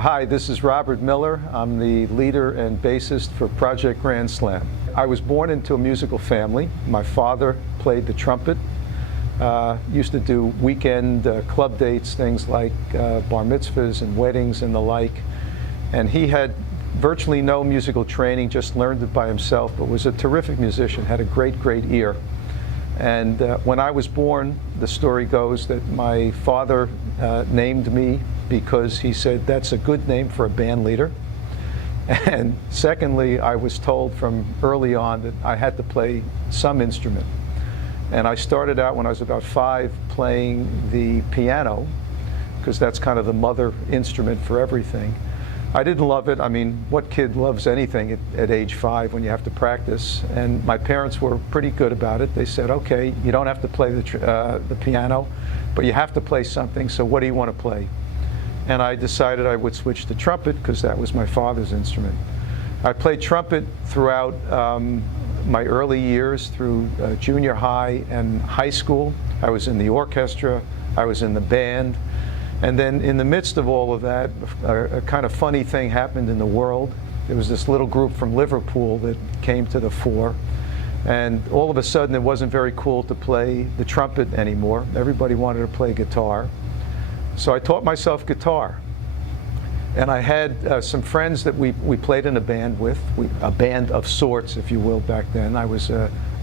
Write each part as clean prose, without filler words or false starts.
Hi, this is Robert Miller. I'm the leader and bassist for Project Grand Slam. I was born into a musical family. My father played the trumpet, used to do weekend club dates, things like bar mitzvahs and weddings and the like. And he had virtually no musical training, just learned it by himself, but was a terrific musician, had a great ear. And when I was born, the story goes that my father named me because he said, that's a good name for a band leader. And secondly, I was told from early on that I had to play some instrument. And I started out when I was about 5 playing the piano, because that's kind of the mother instrument for everything. I didn't love it. I mean, what kid loves anything at age 5 when you have to practice? And my parents were pretty good about it. They said, okay, you don't have to play the piano, but you have to play something, so what do you want to play? And I decided I would switch to trumpet because that was my father's instrument. I played trumpet throughout my early years, through junior high and high school. I was in the orchestra, I was in the band. And then in the midst of all of that, a kind of funny thing happened in the world. There was this little group from Liverpool that came to the fore. And all of a sudden, it wasn't very cool to play the trumpet anymore. Everybody wanted to play guitar. So I taught myself guitar. And I had some friends that we played in a band with, a band of sorts, if you will, back then. I was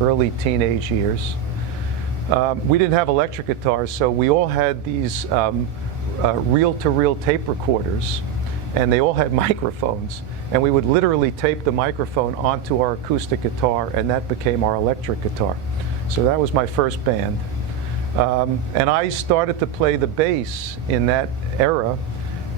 early teenage years. We didn't have electric guitars, so we all had these reel-to-reel tape recorders, and they all had microphones, and we would literally tape the microphone onto our acoustic guitar, and that became our electric guitar. So that was my first band. And I started to play the bass in that era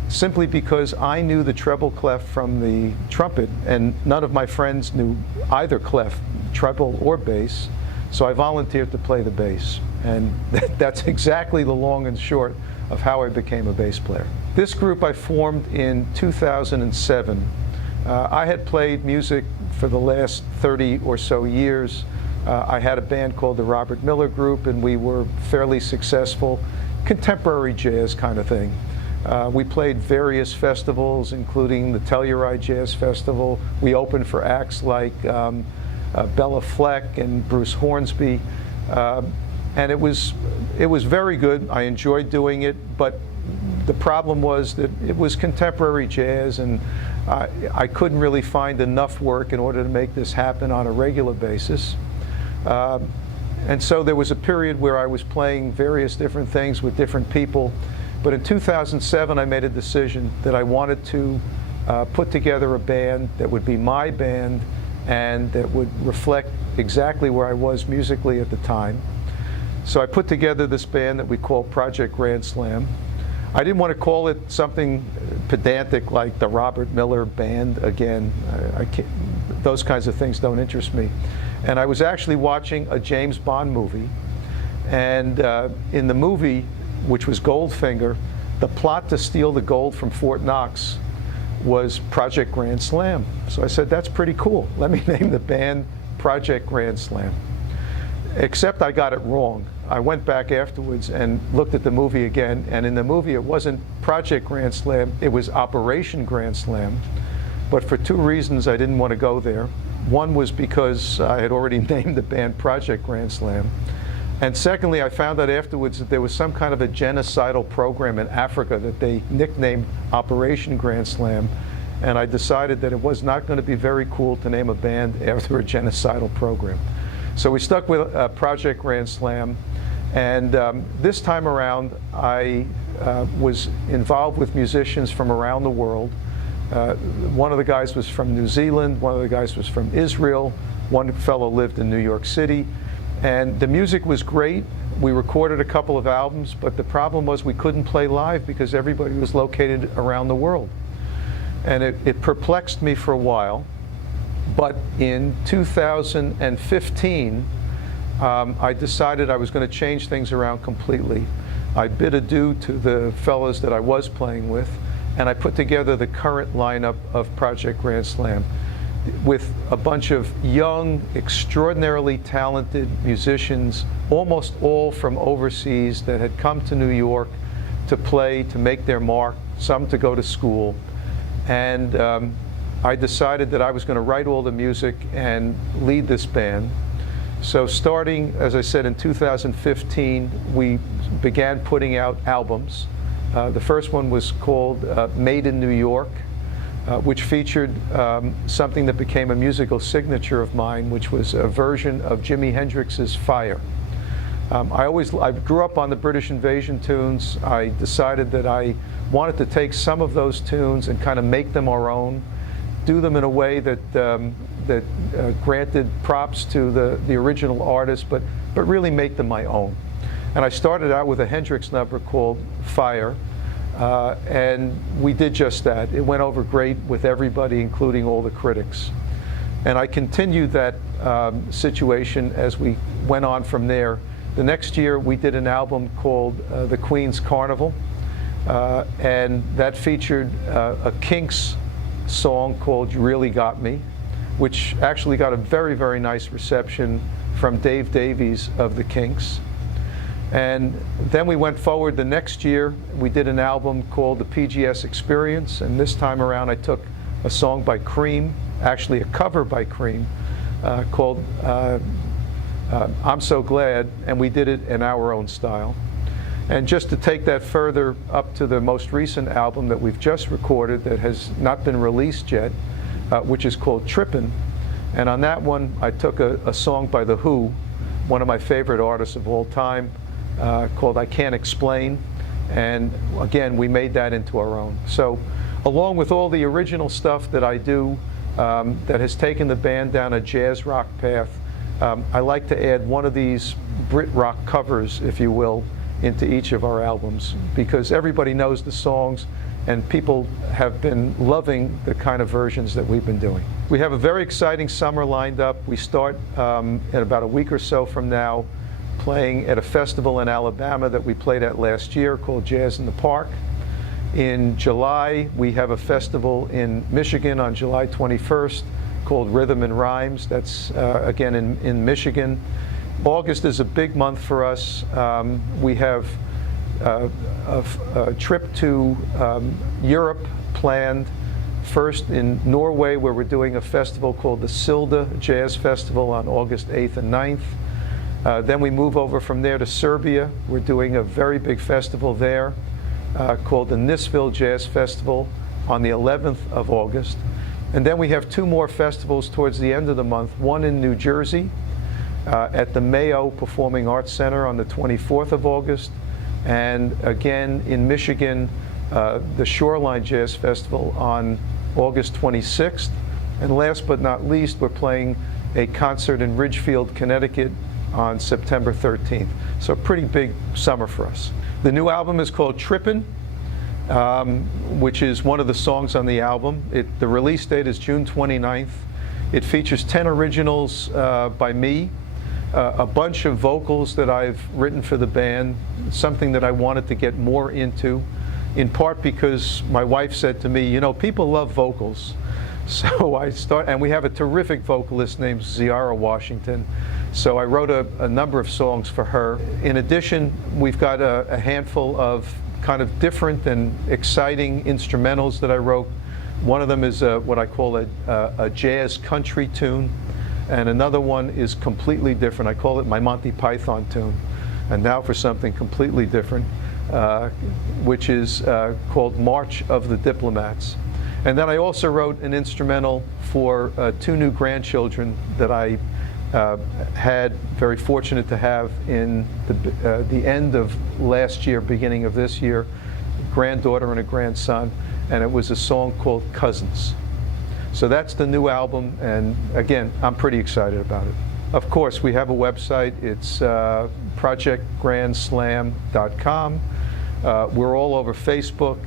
simply because I knew the treble clef from the trumpet, and none of my friends knew either clef, treble or bass, so I volunteered to play the bass. And that's exactly the long and short of how I became a bass player. This group I formed in 2007. I had played music for the last 30 or so years. I had a band called the Robert Miller Group, and we were fairly successful, contemporary jazz kind of thing. We played various festivals, including the Telluride Jazz Festival. We opened for acts like Bella Fleck and Bruce Hornsby. And it was very good. I enjoyed doing it, but the problem was that it was contemporary jazz, and I couldn't really find enough work in order to make this happen on a regular basis. And so there was a period where I was playing various different things with different people. But in 2007, I made a decision that I wanted to put together a band that would be my band and that would reflect exactly where I was musically at the time. So I put together this band that we call Project Grand Slam. I didn't want to call it something pedantic like the Robert Miller Band. Again, those kinds of things don't interest me. And I was actually watching a James Bond movie. And in the movie, which was Goldfinger, the plot to steal the gold from Fort Knox was Project Grand Slam. So I said, that's pretty cool. Let me name the band Project Grand Slam. Except I got it wrong. I went back afterwards and looked at the movie again, and in the movie it wasn't Project Grand Slam, it was Operation Grand Slam. But for 2 reasons I didn't want to go there. One was because I had already named the band Project Grand Slam. And secondly, I found out afterwards that there was some kind of a genocidal program in Africa that they nicknamed Operation Grand Slam. And I decided that it was not going to be very cool to name a band after a genocidal program. So we stuck with Project Grand Slam. And this time around, I was involved with musicians from around the world. One of the guys was from New Zealand, one of the guys was from Israel, one fellow lived in New York City. And the music was great. We recorded a couple of albums, but the problem was we couldn't play live because everybody was located around the world. And it perplexed me for a while. But in 2015, I decided I was going to change things around completely. I bid adieu to the fellows that I was playing with, and I put together the current lineup of Project Grand Slam with a bunch of young, extraordinarily talented musicians, almost all from overseas, that had come to New York to play, to make their mark, some to go to school, and I decided that I was going to write all the music and lead this band. So starting, as I said, in 2015, we began putting out albums. The first one was called Made in New York, which featured something that became a musical signature of mine, which was a version of Jimi Hendrix's Fire. I grew up on the British Invasion tunes. I decided that I wanted to take some of those tunes and kind of make them our own, do them in a way that granted props to the original artist, but really make them my own. And I started out with a Hendrix number called Fire, and we did just that. It went over great with everybody, including all the critics. And I continued that situation as we went on from there. The next year, we did an album called The Queen's Carnival, and that featured a Kinks song called You Really Got Me, which actually got a very, very nice reception from Dave Davies of the Kinks. And then we went forward the next year. We did an album called The PGS Experience, and this time around I took a song by Cream, actually a cover by Cream, called I'm So Glad, and we did it in our own style. And just to take that further up to the most recent album that we've just recorded that has not been released yet, which is called Trippin'. And on that one, I took a song by The Who, one of my favorite artists of all time, called I Can't Explain. And again, we made that into our own. So along with all the original stuff that I do that has taken the band down a jazz rock path, I like to add one of these Brit rock covers, if you will, into each of our albums, because everybody knows the songs and people have been loving the kind of versions that we've been doing. We have a very exciting summer lined up. We start in about a week or so from now playing at a festival in Alabama that we played at last year called Jazz in the Park. In July, we have a festival in Michigan on July 21st called Rhythm and Rhymes. That's again in Michigan. August is a big month for us. We have a trip to Europe planned, first in Norway, where we're doing a festival called the Silda Jazz Festival on August 8th and 9th. Then we move over from there to Serbia. We're doing a very big festival there called the Nisville Jazz Festival on the 11th of August. And then we have two more festivals towards the end of the month, one in New Jersey at the Mayo Performing Arts Center on the 24th of August, and again in Michigan, the Shoreline Jazz Festival on August 26th. And last but not least, we're playing a concert in Ridgefield, Connecticut on September 13th. So a pretty big summer for us. The new album is called Trippin', which is one of the songs on the album. The release date is June 29th. It features 10 originals by me, a bunch of vocals that I've written for the band, something that I wanted to get more into, in part because my wife said to me, you know, people love vocals. So and we have a terrific vocalist named Ziara Washington. So I wrote a number of songs for her. In addition, we've got a handful of kind of different and exciting instrumentals that I wrote. One of them is what I call a jazz country tune, and another one is completely different. I call it my Monty Python tune. And now for something completely different, which is called March of the Diplomats. And then I also wrote an instrumental for two new grandchildren that I had very fortunate to have in the end of last year, beginning of this year, a granddaughter and a grandson, and it was a song called Cousins. So that's the new album, and again, I'm pretty excited about it. Of course, we have a website. It's projectgrandslam.com. We're all over Facebook.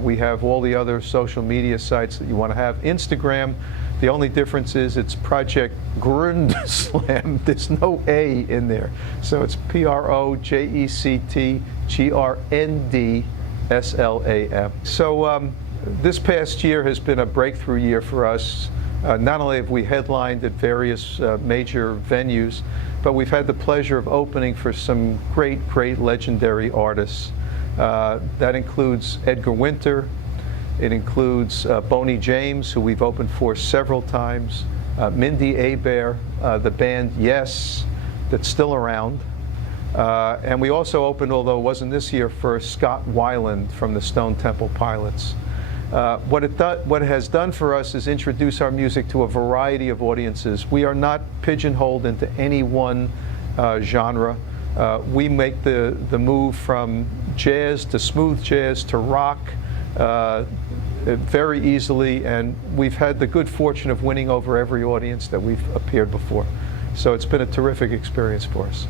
We have all the other social media sites that you want to have. Instagram, the only difference is it's Project Grundslam. There's no A in there. So it's PROJECTGRNDSLAM. So this past year has been a breakthrough year for us. Not only have we headlined at various major venues, but we've had the pleasure of opening for some great, great legendary artists. That includes Edgar Winter. It includes Boney James, who we've opened for several times, Mindy Abair, the band Yes, that's still around. And we also opened, although it wasn't this year, for Scott Weiland from the Stone Temple Pilots. What it has done for us is introduce our music to a variety of audiences. We are not pigeonholed into any one genre. We make the move from jazz to smooth jazz to rock very easily, and we've had the good fortune of winning over every audience that we've appeared before. So it's been a terrific experience for us.